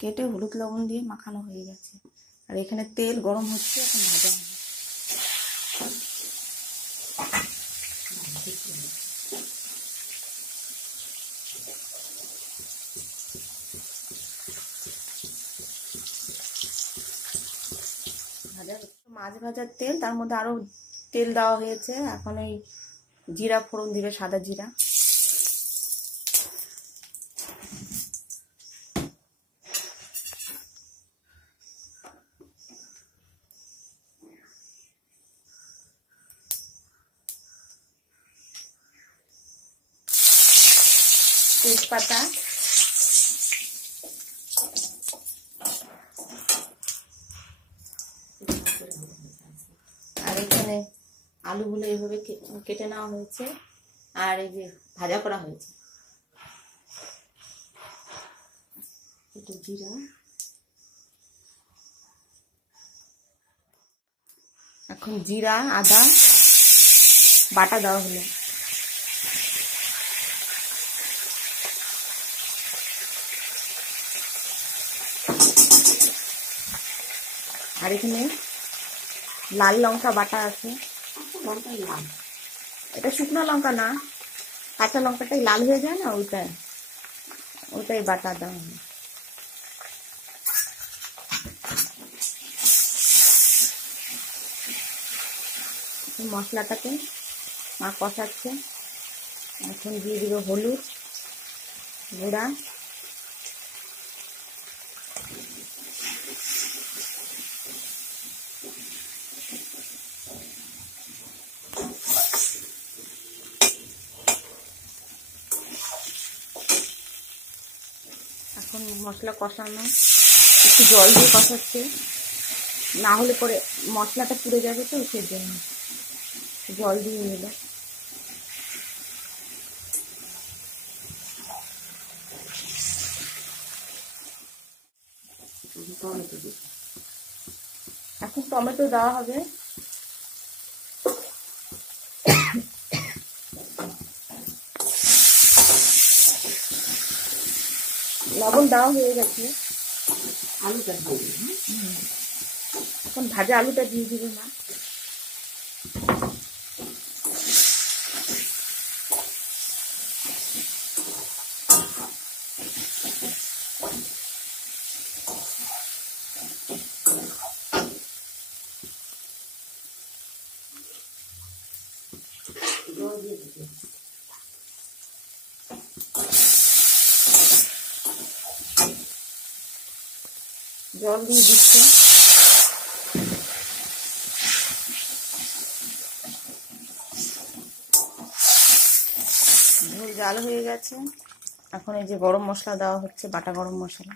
কেটে হলুদ লবণ দিয়ে মাখানো হয়ে গেছে। আর এখানে তেল গরম হচ্ছে, এখন ভাজা হবে। মাছ ভাজার তেল, তার মধ্যে আরো তেল দেওয়া হয়েছে। এখন এই জিরা ফোড়ন দিবে, সাদা জিরা। তেজপাতা, আর এখানে আলুগুলো এইভাবে কেটে নেওয়া হয়েছে, আর এই যে ভাজা করা হয়েছে। একটু জিরা, এখন জিরা আদা বাটা দেওয়া হলো। আর এখানে লাল লঙ্কা বাটা আছে। এটা শুকনো লঙ্কা না, কাঁচা লঙ্কাটাই লাল হয়ে যায় না, ওইটাই বাটা দেওয়া হয়। মশলাটাকে মা কষাচ্ছে। এখন দিয়ে দিব হলুদ গুঁড়া, এখন মশলা কষানো, একটু জল দিয়ে কষাচ্ছে, না হলে পরে মশলাটা পুড়ে যাবে, তো সেই জন্য জল দিয়ে নিল। এখন টমেটো দেওয়া হবে। লবণ দেওয়া হয়ে গেছে। আলুটা এখন ভাজা আলুটা দিয়ে দিবে মা। জল দিয়ে দিচ্ছে। ঝোল জাল হয়ে গেছে। এখন এই যে গরম মশলা দেওয়া হচ্ছে, বাটা গরম মশলা।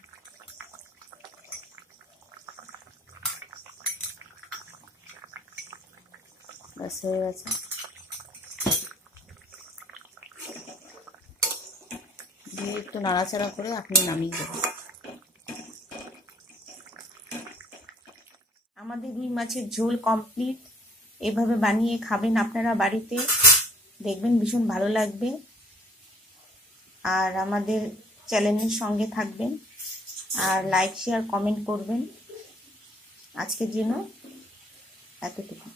ব্যাস হয়ে গেছে। দিয়ে একটু নাড়াচাড়া করে আপনি নামিয়ে দেবেন। আমাদের রুই মাছের ঝোল কমপ্লিট। এভাবে বানিয়ে খাবেন আপনারা বাড়িতে, দেখবেন ভীষণ ভালো লাগবে। আর আমাদের চ্যানেলের সঙ্গে থাকবেন, আর লাইক শেয়ার কমেন্ট করবেন। আজকের জন্য এতটুকু।